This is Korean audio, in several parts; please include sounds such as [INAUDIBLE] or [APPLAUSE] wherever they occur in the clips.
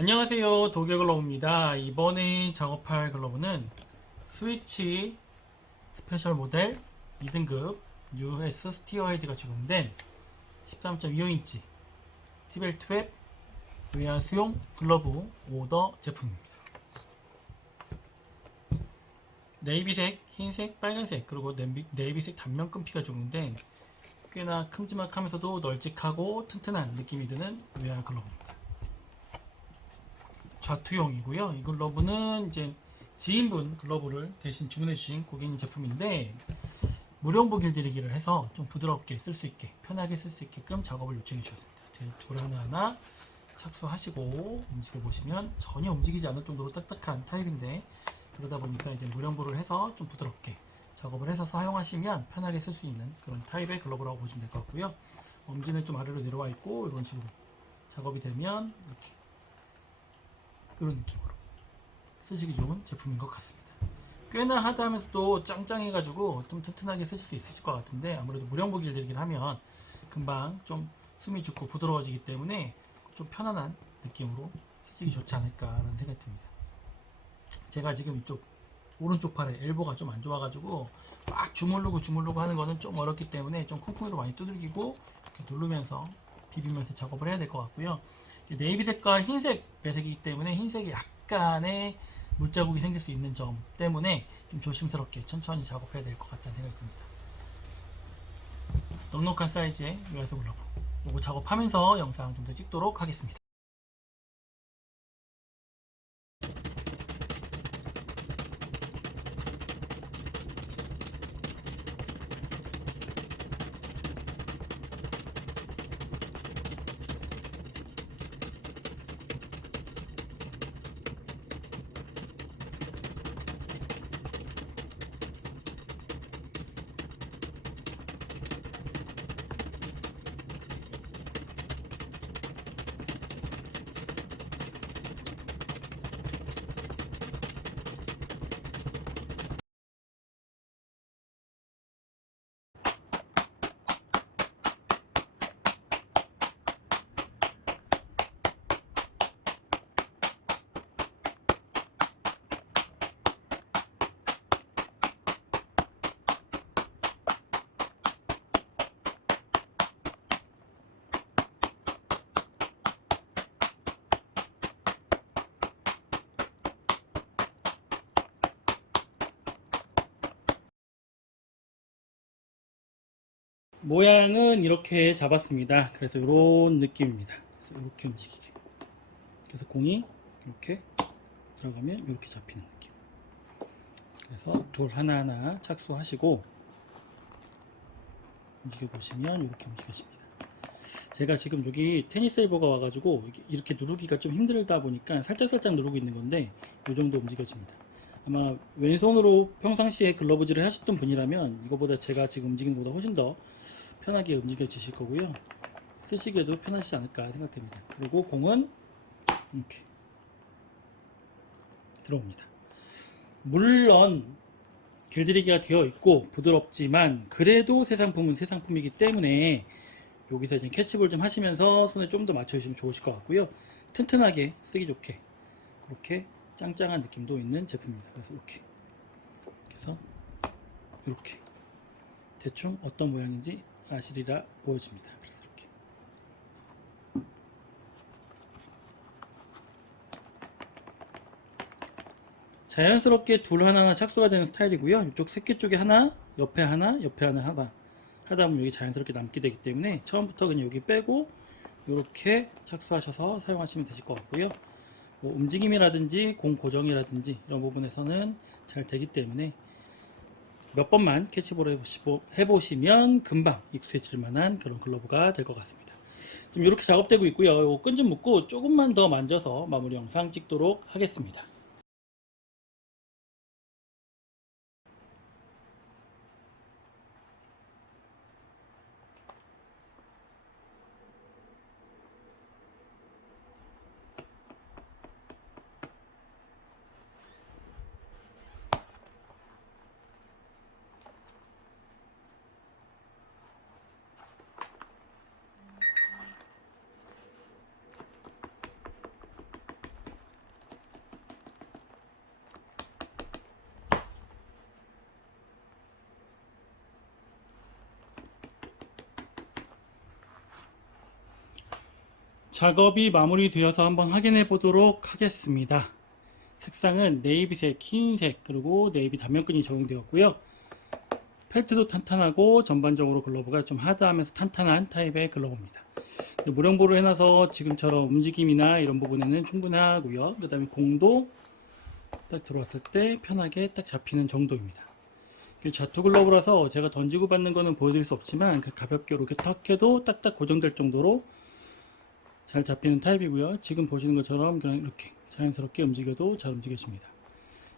안녕하세요. 도개글러브입니다. 이번에 작업할 글러브는 스위치 스페셜 모델 2등급 US 스티어 헤드가 적용된 13.25인치 티벨트 웹 외야 수용 글러브 오더 제품입니다. 네이비색, 흰색, 빨간색 그리고 네이비, 네이비색 단면 끈피가 적용된 꽤나 큼지막하면서도 널찍하고 튼튼한 느낌이 드는 외야 글러브입니다 좌투용이고요. 이 글러브는 이제 지인분 글러브를 대신 주문해 주신 고객님 제품인데 무령부 길들이기를 해서 좀 부드럽게 쓸 수 있게 편하게 쓸 수 있게끔 작업을 요청해 주셨습니다. 둘 하나하나 착수하시고 움직여 보시면 전혀 움직이지 않을 정도로 딱딱한 타입인데 그러다 보니까 이제 무령부를 해서 좀 부드럽게 작업을 해서 사용하시면 편하게 쓸 수 있는 그런 타입의 글러브라고 보시면 될 것 같고요. 엄지는 좀 아래로 내려와 있고 이런 식으로 작업이 되면 이렇게 이런 느낌으로 쓰시기 좋은 제품인 것 같습니다. 꽤나 하다 하면서도 짱짱해가지고 좀 튼튼하게 쓰실 수 있으실 것 같은데 아무래도 무령부 길들기를 하면 금방 좀 숨이 죽고 부드러워지기 때문에 좀 편안한 느낌으로 쓰시기 좋지 않을까라는 생각이 듭니다. 제가 지금 이쪽 오른쪽 팔에 엘보가 좀 안 좋아가지고 막 주물르고 주물르고 하는 거는 좀 어렵기 때문에 좀 쿵쿵이로 많이 두들기고 이렇게 누르면서 비비면서 작업을 해야 될 것 같고요. 네이비 색과 흰색 배색이기 때문에 흰색이 약간의 물자국이 생길 수 있는 점 때문에 좀 조심스럽게 천천히 작업해야 될 것 같다는 생각이 듭니다. 넉넉한 사이즈의 외야수 글러브 이거 작업하면서 영상 좀 더 찍도록 하겠습니다. 모양은 이렇게 잡았습니다. 그래서 이런 느낌입니다. 그래서 이렇게 움직이게. 그래서 공이 이렇게 들어가면 이렇게 잡히는 느낌. 그래서 둘 하나하나 착수하시고 움직여 보시면 이렇게 움직여집니다. 제가 지금 여기 테니스 엘보가 와가지고 이렇게 누르기가 좀 힘들다 보니까 살짝살짝 누르고 있는 건데 이 정도 움직여집니다. 아마 왼손으로 평상시에 글러브질을 하셨던 분이라면 이거보다 제가 지금 움직이는 것보다 훨씬 더 편하게 움직여지실 거고요. 쓰시기에도 편하시지 않을까 생각됩니다. 그리고 공은 이렇게 들어옵니다. 물론 길들이기가 되어 있고 부드럽지만 그래도 새 상품은 새 상품이기 때문에 여기서 이제 캐치볼 좀 하시면서 손에 좀 더 맞춰주시면 좋으실 것 같고요. 튼튼하게 쓰기 좋게 그렇게 짱짱한 느낌도 있는 제품입니다. 그래서 이렇게 그래서 이렇게 대충 어떤 모양인지 아시리라 보여집니다. 그래서 이렇게 자연스럽게 둘 하나하나 착수가 되는 스타일이고요. 이쪽 새끼 쪽에 하나, 옆에 하나, 옆에 하나 하다 하다 보면 여기 자연스럽게 남게 되기 때문에 처음부터 그냥 여기 빼고 이렇게 착수하셔서 사용하시면 되실 것 같고요. 뭐 움직임이라든지 공 고정이라든지 이런 부분에서는 잘 되기 때문에 몇 번만 캐치볼 해보시고, 해보시면 금방 익숙해질 만한 그런 글러브가 될 것 같습니다. 지금 이렇게 작업되고 있고요. 끈 좀 묶고 조금만 더 만져서 마무리 영상 찍도록 하겠습니다. 작업이 마무리되어서 한번 확인해 보도록 하겠습니다. 색상은 네이비색, 흰색, 그리고 네이비 단면끈이 적용되었고요. 펠트도 탄탄하고 전반적으로 글러브가 좀 하드하면서 탄탄한 타입의 글러브입니다. 무령보를 해놔서 지금처럼 움직임이나 이런 부분에는 충분하고요. 그 다음에 공도 딱 들어왔을 때 편하게 딱 잡히는 정도입니다. 자투 글러브라서 제가 던지고 받는 거는 보여드릴 수 없지만 그 가볍게 이렇게 턱 해도 딱딱 고정될 정도로 잘 잡히는 타입이고요. 지금 보시는 것처럼 그냥 이렇게 자연스럽게 움직여도 잘 움직여집니다.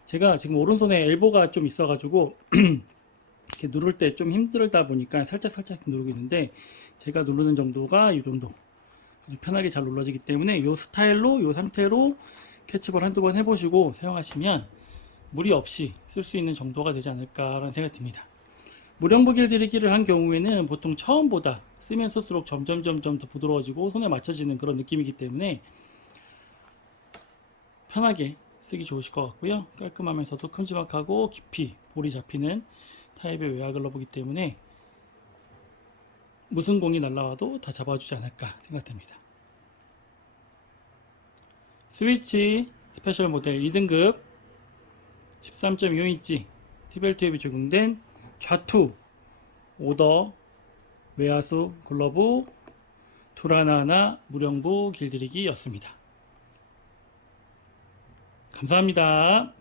제가 지금 오른손에 엘보가 좀 있어가지고 [CLEARS THROAT] 이렇게 누를 때 좀 힘들다 보니까 살짝 살짝 누르고 있는데 제가 누르는 정도가 이 정도 편하게 잘 눌러지기 때문에 이 스타일로 이 상태로 캐치볼 한두 번 해보시고 사용하시면 무리 없이 쓸 수 있는 정도가 되지 않을까라는 생각이 듭니다. 무령부 길들이기를 한 경우에는 보통 처음보다 쓰면 쓸수록 점점 점점 더 부드러워지고 손에 맞춰지는 그런 느낌이기 때문에 편하게 쓰기 좋으실 것 같고요. 깔끔하면서도 큼지막하고 깊이 볼이 잡히는 타입의 외화 글러브이기 때문에 무슨 공이 날라와도 다 잡아주지 않을까 생각됩니다. 스위치 스페셜 모델 2등급 13.5인치 티벨 튜브에 적용된 좌투 오더 외야수 글러브 투라나나 무령부 길들이기였습니다. 감사합니다.